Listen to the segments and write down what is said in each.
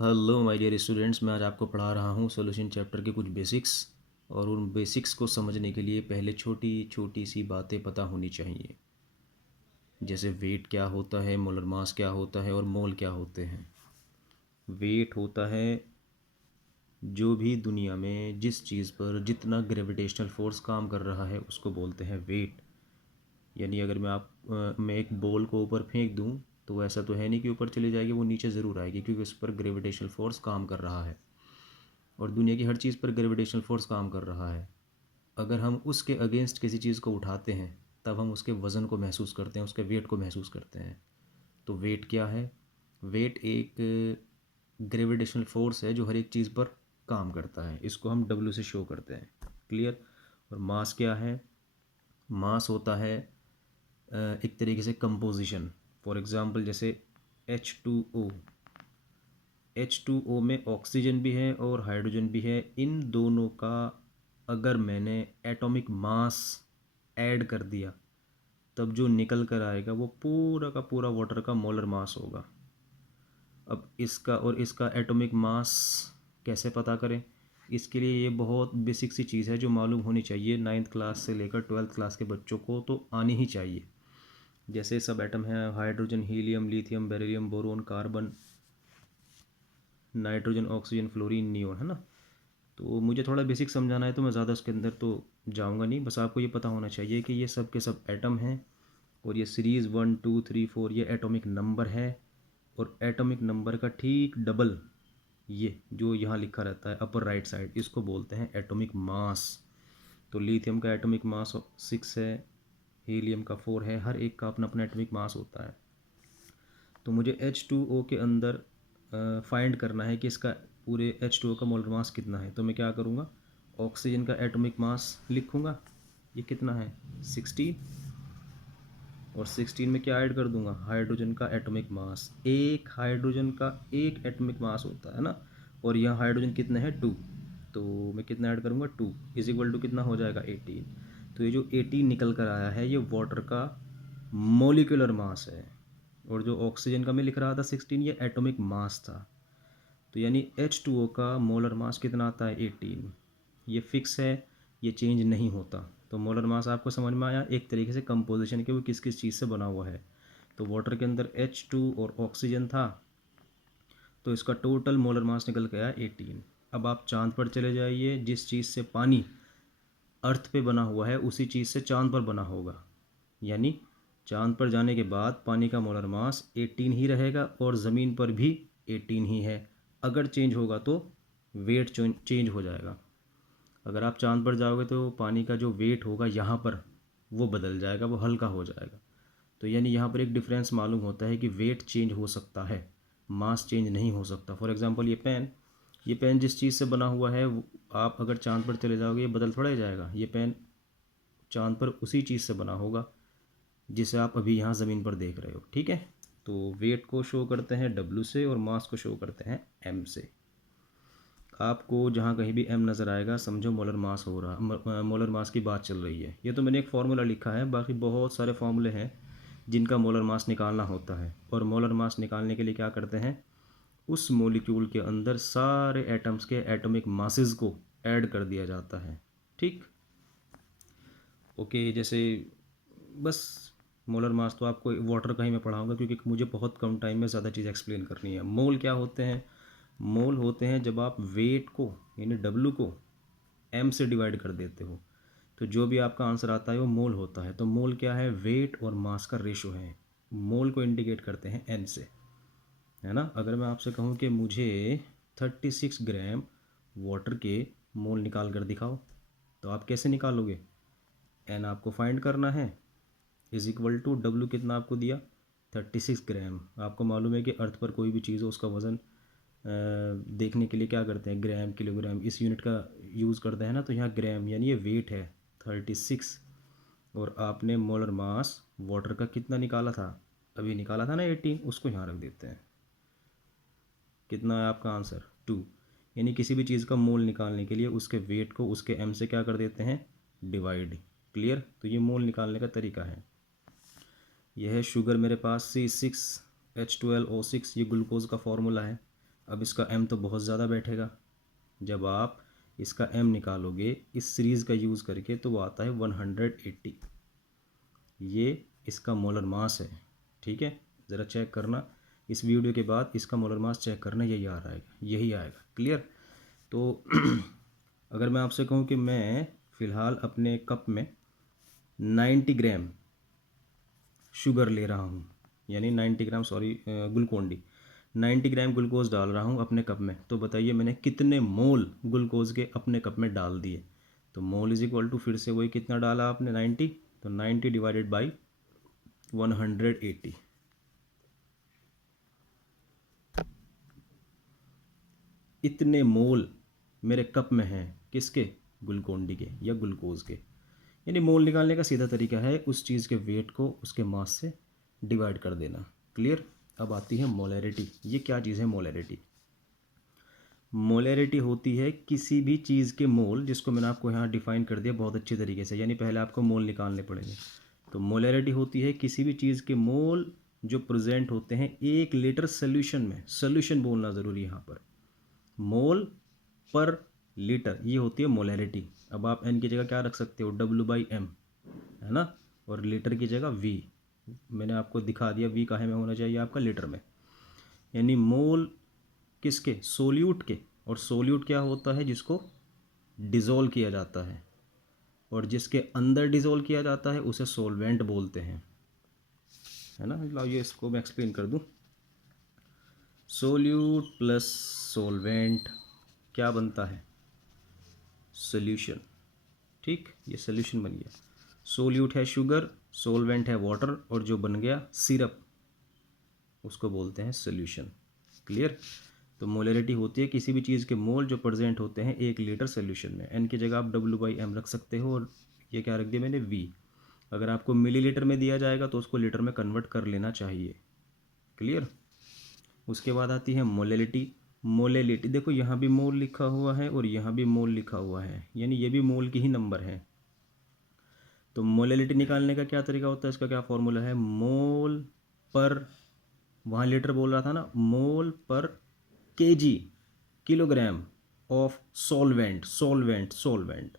Hello my dear students, मैं आज आपको पढ़ा रहा हूँ सॉल्यूशन चैप्टर के कुछ बेसिक्स। और उन बेसिक्स को समझने के लिए पहले छोटी छोटी सी बातें पता होनी चाहिए, जैसे वेट क्या होता है, मोलर मास क्या होता है और मोल क्या होते हैं। वेट होता है जो भी दुनिया में जिस चीज़ पर जितना ग्रेविटेशनल फोर्स काम कर रहा है उसको बोलते हैं वेट। यानी अगर मैं एक बॉल को ऊपर फेंक दूं तो ऐसा तो है नहीं कि ऊपर चली जाएगी, वो नीचे ज़रूर आएगी क्योंकि उस पर ग्रेविटेशनल फोर्स काम कर रहा है। और दुनिया की हर चीज़ पर ग्रेविटेशनल फोर्स काम कर रहा है। अगर हम उसके अगेंस्ट किसी चीज़ को उठाते हैं तब हम उसके वज़न को महसूस करते हैं, उसके वेट को महसूस करते हैं। तो वेट क्या है? वेट एक ग्रेविटेशनल फोर्स है जो हर एक चीज़ पर काम करता है। इसको हम डब्ल्यू से शो करते हैं। क्लियर? और मास क्या है? मास होता है एक तरीके से कंपोजिशन। फॉर एग्ज़ाम्पल जैसे H2O। H2O में ऑक्सीजन भी है और हाइड्रोजन भी है। इन दोनों का अगर मैंने एटॉमिक मास ऐड कर दिया तब जो निकल कर आएगा वो पूरा का पूरा वाटर का मोलर मास होगा। अब इसका और इसका एटॉमिक मास कैसे पता करें? इसके लिए ये बहुत बेसिक सी चीज़ है जो मालूम होनी चाहिए। 9th क्लास से लेकर 12th क्लास के बच्चों को तो आनी ही चाहिए। जैसे सब एटम हैं, hydrogen, helium, lithium, beryllium, boron, carbon, nitrogen, oxygen, fluorine, neon, है ना। तो मुझे थोड़ा बेसिक समझाना है तो मैं ज़्यादा उसके अंदर तो जाऊँगा नहीं। बस आपको ये पता होना चाहिए कि ये सब के सब एटम हैं और ये सीरीज़ 1 2 3 4 ये एटॉमिक नंबर है। और एटॉमिक नंबर का ठीक डबल ये जो यहाँ लिखा रहता है अपर राइट साइड, इसको बोलते हैं एटॉमिक मास। तो लिथियम का एटॉमिक मास 6 है, हीलियम का 4 है। हर एक का अपना अपना एटॉमिक मास होता है। तो मुझे H2O के अंदर फाइंड करना है कि इसका पूरे H2O का मोलर मास कितना है। तो मैं क्या करूँगा, ऑक्सीजन का एटॉमिक मास लिखूँगा। ये कितना है? 16। और 16 में क्या ऐड कर दूंगा? हाइड्रोजन का एटॉमिक मास। एक हाइड्रोजन का एक एटॉमिक मास होता है ना। और यहाँ हाइड्रोजन कितने हैं? 2। तो मैं कितना ऐड करूँगा? 2 इज इक्वल टू कितना हो जाएगा? 18। तो ये जो 18 निकल कर आया है ये वाटर का मोलिकुलर मास है। और जो ऑक्सीजन का मैं लिख रहा था 16, ये एटॉमिक मास था। तो यानी H2O का मोलर मास कितना आता है? 18। ये फिक्स है, ये चेंज नहीं होता। तो मोलर मास आपको समझ में आया एक तरीके से कंपोजिशन के वो किस किस चीज़ से बना हुआ है। तो वाटर के अंदर H2 और ऑक्सीजन था, तो इसका टोटल मोलर मास निकल के आया 18। अब आप चांद पर चले जाइए, जिस चीज़ से पानी अर्थ पे बना हुआ है उसी चीज़ से चांद पर बना होगा। यानी चांद पर जाने के बाद पानी का मोलर मास 18 ही रहेगा और ज़मीन पर भी 18 ही है। अगर चेंज होगा तो वेट चेंज हो जाएगा। अगर आप चांद पर जाओगे तो पानी का जो वेट होगा यहाँ पर वो बदल जाएगा, वो हल्का हो जाएगा। तो यानी यहाँ पर एक डिफरेंस मालूम होता है कि वेट चेंज हो सकता है, मास चेंज नहीं हो सकता। फॉर एग्जांपल ये पेन जिस चीज़ से बना हुआ है आप अगर चांद पर चले जाओगे ये बदल थोड़ा ही जाएगा। ये पेन चांद पर उसी चीज़ से बना होगा जिसे आप अभी यहाँ ज़मीन पर देख रहे हो। ठीक है। तो वेट को शो करते हैं W से और मास को शो करते हैं M से। आपको जहाँ कहीं भी M नज़र आएगा समझो मोलर मास हो रहा, मोलर मास की बात चल रही है। ये तो मैंने एक फार्मूला लिखा है, बाकी बहुत सारे फार्मूले हैं जिनका मोलर मास निकालना होता है। और मोलर मास निकालने के लिए क्या करते हैं, उस मॉलिक्यूल के अंदर सारे एटम्स के एटॉमिक मासेस को ऐड कर दिया जाता है। ठीक। ओके। जैसे बस मोलर मास तो आपको वाटर का ही मैं पढ़ाऊँगा क्योंकि मुझे बहुत कम टाइम में ज़्यादा चीज़ एक्सप्लेन करनी है। मोल क्या होते हैं? मोल होते हैं जब आप वेट को यानी W को M से डिवाइड कर देते हो तो जो भी आपका आंसर आता है वो मोल होता है। तो मोल क्या है? वेट और मास का रेशो है। मोल को इंडिकेट करते हैं N से, है ना। अगर मैं आपसे कहूँ कि मुझे 36 ग्राम वाटर के मोल निकाल कर दिखाओ तो आप कैसे निकालोगे? N आपको फाइंड करना है, इज इक्वल टू W कितना आपको दिया? 36 ग्राम। आपको मालूम है कि अर्थ पर कोई भी चीज़ हो उसका वज़न देखने के लिए क्या करते हैं? ग्राम, किलोग्राम, इस यूनिट का यूज़ करते हैं ना। तो यहाँ ग्राम यानी ये वेट है 36। और आपने मोलर मास वाटर का कितना निकाला था? अभी निकाला था ना 18, उसको यहाँ रख देते हैं। कितना है आपका आंसर? 2। यानी किसी भी चीज़ का मोल निकालने के लिए उसके वेट को उसके M से क्या कर देते हैं? डिवाइड। क्लियर? तो ये मोल निकालने का तरीका है। यह है शुगर मेरे पास C6H12O6, ये ग्लूकोज का फॉर्मूला है। अब इसका m तो बहुत ज़्यादा बैठेगा। जब आप इसका m निकालोगे इस सीरीज़ का यूज़ करके तो वो आता है 180। ये इसका मोलर मास है। ठीक है, ज़रा चेक करना इस वीडियो के बाद, इसका मोलर मास चेक करना, यही आ रहा है, यही आएगा। क्लियर? तो अगर मैं आपसे कहूँ कि मैं फ़िलहाल अपने कप में 90 ग्राम शुगर ले रहा हूँ, यानी 90 ग्राम ग्लूकोन डी 90 ग्राम ग्लूकोज डाल रहा हूँ अपने कप में, तो बताइए मैंने कितने मोल ग्लूकोज के अपने कप में डाल दिए। तो मोल इज इक्वल टू, फिर से वही, कितना डाला आपने 90, तो 90 डिवाइडेड बाई 180। इतने मोल मेरे कप में हैं, किसके? ग्लूकोन डी के या ग्लूकोज के। यानी मोल निकालने का सीधा तरीका है उस चीज़ के वेट को उसके मास से डिवाइड कर देना। क्लियर? अब आती है मोलैरिटी। ये क्या चीज़ है मोलैरिटी? मोलैरिटी होती है किसी भी चीज़ के मोल, जिसको मैंने आपको यहाँ डिफाइन कर दिया बहुत अच्छी तरीके से, यानी पहले आपको मोल निकालने पड़ेंगे। तो मोलैरिटी होती है किसी भी चीज़ के मोल जो प्रेजेंट होते हैं 1 लीटर सोल्यूशन में। सोल्यूशन बोलना ज़रूरी है यहाँ पर, मोल पर लीटर, ये होती है मोलैरिटी। अब आप एन की जगह क्या रख सकते हो? W/m, है ना, और लीटर की जगह V। मैंने आपको दिखा दिया V काहे में होना चाहिए आपका, लीटर में। यानी मोल किसके? सोल्यूट के। और सोल्यूट क्या होता है? जिसको डिज़ोल्व किया जाता है, और जिसके अंदर डिज़ोल्व किया जाता है उसे सोलवेंट बोलते हैं, है ना। लाओ ये इसको मैं एक्सप्लेन कर दूं। सोल्यूट प्लस सोलवेंट क्या बनता है? सोल्यूशन। ठीक, ये सोल्यूशन बन गया। सोल्यूट है शुगर, सोलवेंट है वाटर, और जो बन गया सिरप उसको बोलते हैं सोल्यूशन। क्लियर? तो मोलैरिटी होती है किसी भी चीज़ के मोल जो प्रेजेंट होते हैं 1 लीटर सोल्यूशन में। एन की जगह आप W/m रख सकते हो, और ये क्या रख दिया मैंने? V। अगर आपको मिलीलीटर में दिया जाएगा तो उसको लीटर में कन्वर्ट कर लेना चाहिए। क्लियर? उसके बाद आती है मोलैलिटी। मोलैलिटी देखो, यहाँ भी मोल लिखा हुआ है और यहाँ भी मोल लिखा हुआ है, यानी ये भी मोल की ही नंबर है। तो मोलैलिटी निकालने का क्या तरीका होता है? इसका क्या फॉर्मूला है? मोल पर, वहाँ लीटर बोल रहा था ना, मोल पर KG, kilogram of solvent. Solvent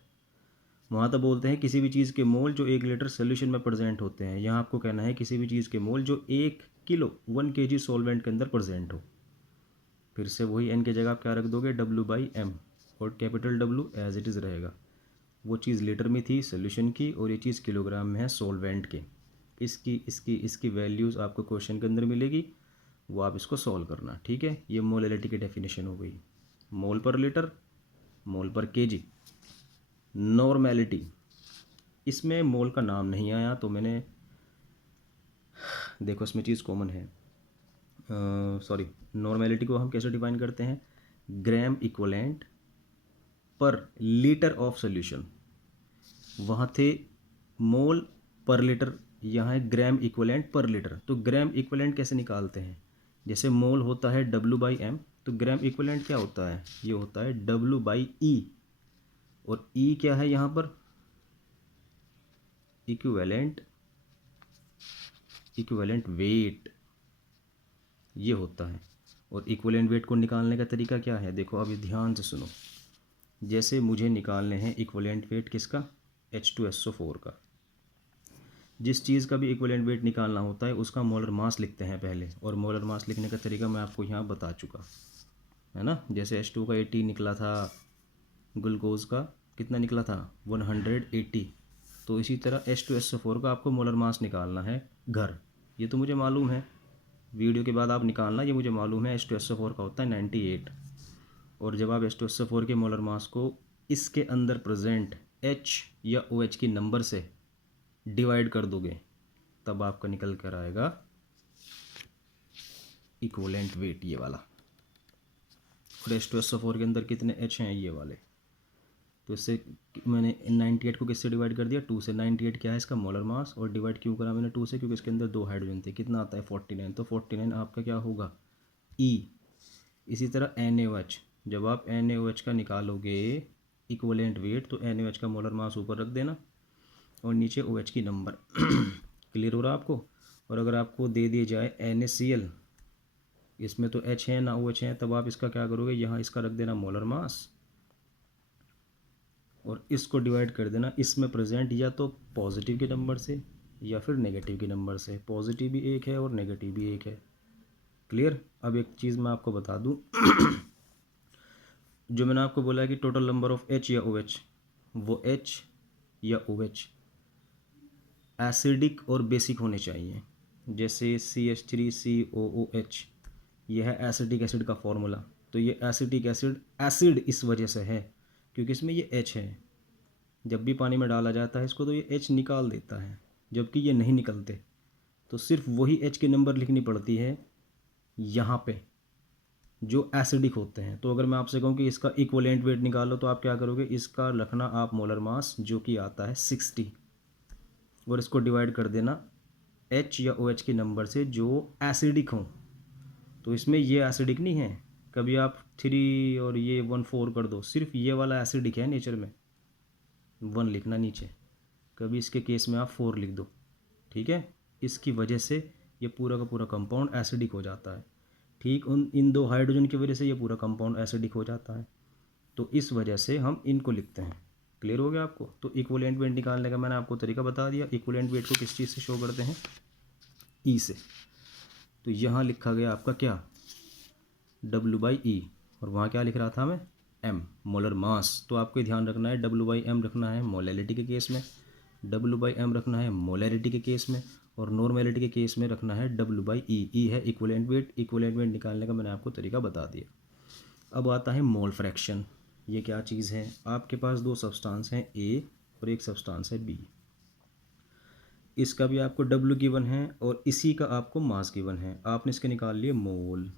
वहाँ तो बोलते हैं किसी भी चीज़ के मोल जो 1 लीटर सोल्यूशन में प्रेजेंट होते हैं। यहाँ आपको कहना है किसी भी चीज़ के मोल जो 1 किलो 1 kg सॉल्वेंट के अंदर प्रेजेंट हो। फिर से वही, एन की जगह आप क्या रख दोगे? W/m, और capital W as it is रहेगा। वो चीज़ लीटर में थी सोल्यूशन की, और ये चीज़ किलोग्राम में है सॉल्वेंट के। इसकी वैल्यूज़ आपको क्वेश्चन के अंदर मिलेगी, वो आप इसको सॉल्व करना। ठीक है, ये मोलैलिटी की डेफिनेशन हो गई। मोल पर लीटर, मोल पर केजी। नॉर्मेलिटी, इसमें मोल का नाम नहीं आया, तो मैंने, देखो इसमें चीज़ कॉमन है। नॉर्मेलिटी को हम कैसे डिफाइन करते हैं? ग्राम इक्वलेंट पर लीटर ऑफ सोल्यूशन। वहाँ थे मोल पर लीटर, यहाँ है ग्राम इक्वलेंट पर लीटर। तो ग्राम इक्वलेंट कैसे निकालते हैं? जैसे मोल होता है W/m, तो ग्राम इक्वलेंट क्या होता है? ये होता है W/e, और E क्या है यहाँ पर? इक्विवेलेंट वेट, ये होता है। और इक्विवेलेंट वेट को निकालने का तरीका क्या है? देखो अभी ध्यान से सुनो। जैसे मुझे निकालने हैं इक्विवेलेंट वेट किसका? H2SO4 का। जिस चीज़ का भी इक्विवेलेंट वेट निकालना होता है उसका मोलर मास लिखते हैं पहले, और मोलर मास लिखने का तरीका मैं आपको यहाँ बता चुका, है ना। जैसे H2 का 80 निकला था, ग्लूकोज का कितना निकला था? 180। तो इसी तरह H2SO4 का आपको मोलर मास निकालना है घर। ये तो मुझे मालूम है, वीडियो के बाद आप निकालना, ये मुझे मालूम है। H2SO4 का होता है 98। और जब आप H2SO4 के मोलर मास को इसके अंदर प्रेजेंट H या OH की नंबर से डिवाइड कर दोगे तब आपका निकल कर आएगा इक्विवेलेंट वेट, ये वाला। और H2SO4 के अंदर कितने H हैं? ये वाले। तो इससे मैंने 98 को किससे डिवाइड कर दिया? 2 से। 98 क्या है? इसका मोलर मास। और डिवाइड क्यों करा मैंने 2 से? क्योंकि इसके अंदर 2 हाइड्रोजन थे। कितना आता है? 49। तो 49 आपका क्या होगा? E। इसी तरह NaOH, जब आप NaOH का निकालोगे इक्विवेलेंट वेट, तो NaOH का मोलर मास ऊपर रख देना और नीचे OH की नंबर। क्लियर हो रहा आपको? और अगर आपको दे दिए जाए NaCl, इसमें तो H है ना OH है, तब आप इसका क्या करोगे, यहाँ इसका रख देना मोलर मास और इसको डिवाइड कर देना इसमें प्रेजेंट या तो पॉजिटिव के नंबर से या फिर नेगेटिव के नंबर से। पॉजिटिव भी एक है और नेगेटिव भी एक है। क्लियर। अब एक चीज़ मैं आपको बता दूं जो मैंने आपको बोला है कि टोटल नंबर ऑफ H या OH, वो H या OH एसिडिक और बेसिक होने चाहिए। जैसे CH3COOH, यह है एसिटिक एसिड का फॉर्मूला। तो ये एसिटिक एसिड इस वजह से है क्योंकि इसमें ये H है। जब भी पानी में डाला जाता है इसको तो ये H निकाल देता है, जबकि ये नहीं निकलते। तो सिर्फ वही H के नंबर लिखनी पड़ती है यहाँ पे जो एसिडिक होते हैं। तो अगर मैं आपसे कहूँ कि इसका इक्विवेलेंट वेट निकालो तो आप क्या करोगे, इसका रखना आप मोलर मास जो कि आता है 60 और इसको डिवाइड कर देना H या OH के नंबर से जो एसिडिक हों। तो इसमें ये एसिडिक नहीं है, कभी आप 3 और ये 1 4 कर दो, सिर्फ ये वाला एसिडिक है नेचर में, 1 लिखना नीचे। कभी इसके केस में आप 4 लिख दो, ठीक है। इसकी वजह से ये पूरा का पूरा कंपाउंड एसिडिक हो जाता है। ठीक इन 2 हाइड्रोजन की वजह से ये पूरा कंपाउंड एसिडिक हो जाता है। तो इस वजह से हम इनको लिखते हैं। क्लियर हो गया आपको। तो इक्विवेलेंट वेट निकालने का मैंने आपको तरीका बता दिया। इक्विवेलेंट वेट को किस चीज़ से शो करते हैं, E से। तो यहाँ लिखा गया आपका क्या, W/E, और वहाँ क्या लिख रहा था मैं, M, मोलर मास। तो आपको ध्यान रखना है W/M रखना है मोलैलिटी के केस में, W/M रखना है मोलैरिटी के केस में, और नॉर्मेलिटी के केस में रखना है W/E। E है इक्विवेलेंट वेट। इक्विवेलेंट वेट निकालने का मैंने आपको तरीका बता दिया। अब आता है मोल फ्रैक्शन। ये क्या चीज़ है, आपके पास 2 सब्सटेंस हैं A और एक सब्सटेंस है B। इसका भी आपको W गिवन है और इसी का आपको मास गिवन है। आपने इसके निकाल लिए मोल,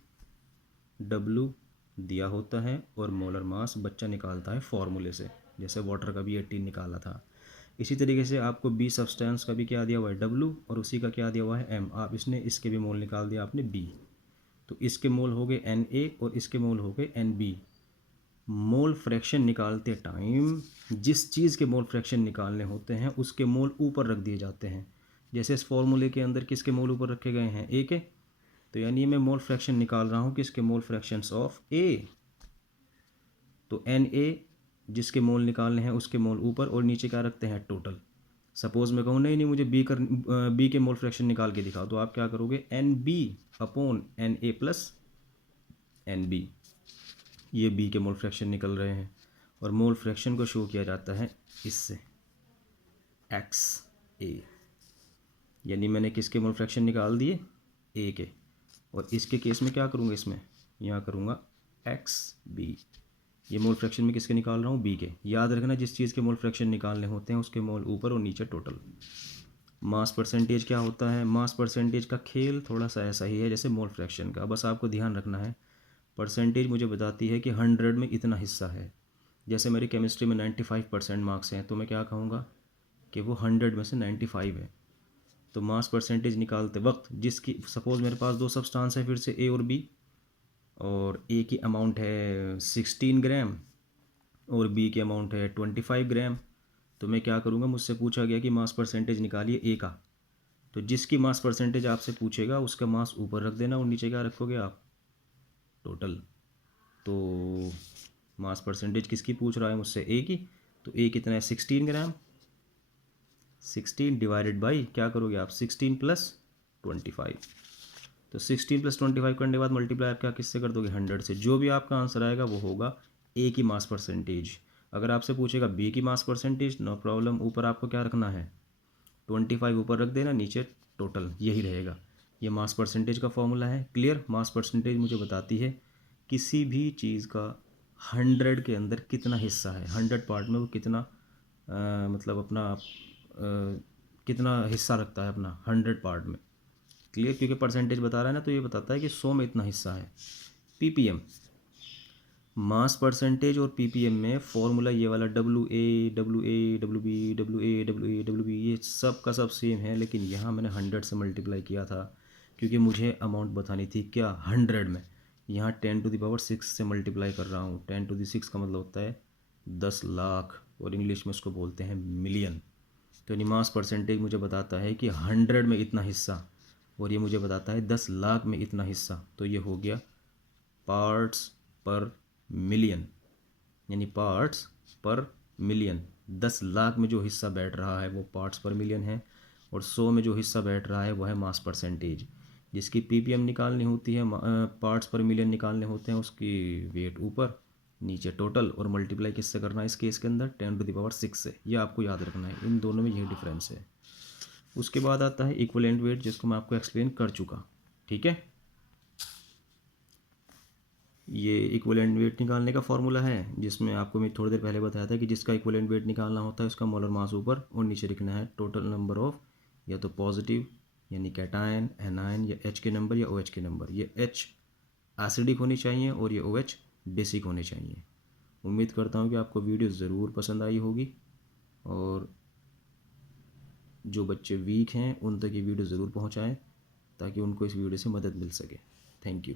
W दिया होता है और मोलर मास बच्चा निकालता है फॉर्मूले से, जैसे वाटर का भी 18 निकाला था। इसी तरीके से आपको B सब्सटेंस का भी क्या दिया हुआ है, W, और उसी का क्या दिया हुआ है, M। आप इसने इसके भी मोल निकाल दिया आपने B। तो इसके मोल हो गए Na और इसके मोल हो गए Nb। मोल फ्रैक्शन निकालते टाइम जिस चीज़ के मोल फ्रैक्शन निकालने होते हैं उसके मोल ऊपर रख दिए जाते हैं। जैसे इस फॉर्मूले के अंदर किसके मोल ऊपर रखे गए हैं, A के। तो यानी मैं मोल फ्रैक्शन निकाल रहा हूँ किसके, मोल फ्रैक्शंस ऑफ A। तो Na जिसके मोल निकालने हैं उसके मोल ऊपर और नीचे क्या रखते हैं, टोटल। सपोज मैं कहूँ नहीं मुझे B के मोल फ्रैक्शन निकाल के दिखाओ, तो आप क्या करोगे, NB/Na प्लस Nb। ये B के मोल फ्रैक्शन निकल रहे हैं और मोल फ्रैक्शन को शो किया जाता है इससे, XA। यानी मैंने किसके मोल फ्रैक्शन निकाल दिए, A के। और इसके केस में क्या करूँगा, इसमें यहाँ करूँगा XB। ये मोल फ्रैक्शन में किसके निकाल रहा हूँ, B के। याद रखना जिस चीज़ के मोल फ्रैक्शन निकालने होते हैं उसके मोल ऊपर और नीचे टोटल। मास परसेंटेज क्या होता है, मास परसेंटेज का खेल थोड़ा सा ऐसा ही है जैसे मोल फ्रैक्शन का। बस आपको ध्यान रखना है परसेंटेज मुझे बताती है कि 100 में इतना हिस्सा है। जैसे मेरी केमिस्ट्री में 95% मार्क्स हैं तो मैं क्या कहूँगा कि वो 100 में से 95 है। तो मास परसेंटेज निकालते वक्त जिसकी, सपोज़ मेरे पास 2 सब्सटेंस है फिर से A और B, और A की अमाउंट है 16 ग्राम और B की अमाउंट है 25 ग्राम। तो मैं क्या करूँगा, मुझसे पूछा गया कि मास परसेंटेज निकालिए A का। तो जिसकी मास परसेंटेज आपसे पूछेगा उसका मास ऊपर रख देना और नीचे क्या रखोगे आप, टोटल। तो मास परसेंटेज किसकी पूछ रहा है मुझसे, A की। तो A कितना है, 16 ग्राम। 16 डिवाइडेड बाई क्या करोगे आप, 16 प्लस 25। तो 16 प्लस 25 करने के बाद मल्टीप्लाई आप क्या किससे कर दोगे, 100 से। जो भी आपका आंसर आएगा वो होगा A की मास परसेंटेज। अगर आपसे पूछेगा B की मास परसेंटेज, नो प्रॉब्लम, ऊपर आपको क्या रखना है, 25 ऊपर रख देना, नीचे टोटल, यही रहेगा। ये मास परसेंटेज का फॉर्मूला है। क्लियर। मास परसेंटेज मुझे बताती है किसी भी चीज़ का 100 के अंदर कितना हिस्सा है, 100 पार्ट में वो कितना मतलब अपना कितना हिस्सा रखता है अपना 100 पार्ट में। क्लियर। क्योंकि परसेंटेज बता रहा है ना, तो ये बताता है कि 100 में इतना हिस्सा है। पीपीएम, मास परसेंटेज और पीपीएम में फॉर्मूला ये वाला WA ये सब का सब सेम है, लेकिन यहाँ मैंने 100 से मल्टीप्लाई किया था क्योंकि मुझे अमाउंट बतानी थी क्या, 100 में। यहाँ 10⁶ से मल्टीप्लाई कर रहा हूँ। 10⁶ का मतलब होता है 10 लाख और इंग्लिश में उसको बोलते हैं मिलियन। तो यानी मास परसेंटेज मुझे बताता है कि 100 में इतना हिस्सा और ये मुझे बताता है 10 लाख में इतना हिस्सा, तो ये हो गया पार्ट्स पर मिलियन, यानी पार्ट्स पर मिलियन। 10 लाख में जो हिस्सा बैठ रहा है वो पार्ट्स पर मिलियन है, और 100 में जो हिस्सा बैठ रहा है वो है मास परसेंटेज। जिसकी पीपीएम निकालनी होती है, पार्ट्स पर मिलियन निकालने होते हैं, उसकी वेट ऊपर, नीचे टोटल, और मल्टीप्लाई किससे करना है इस केस के अंदर, 10⁻6 से। ये आपको याद रखना है, इन दोनों में यही डिफरेंस है। उसके बाद आता है इक्विवेलेंट वेट, जिसको मैं आपको एक्सप्लेन कर चुका, ठीक है। ये इक्विवेलेंट वेट निकालने का फॉर्मूला है, जिसमें आपको मैं थोड़ी देर पहले बताया था कि जिसका इक्विवेलेंट वेट निकालना होता है उसका मोलर मास ऊपर और नीचे लिखना है टोटल नंबर ऑफ, या तो पॉजिटिव यानी कैटायन, एनायन, या एच के नंबर या ओ एच के नंबर। ये एच एसिडिक होनी चाहिए और ये ओ एच बेसिक होने चाहिए। उम्मीद करता हूँ कि आपको वीडियो ज़रूर पसंद आई होगी, और जो बच्चे वीक हैं उन तक ये वीडियो ज़रूर पहुँचाएँ ताकि उनको इस वीडियो से मदद मिल सके। Thank you.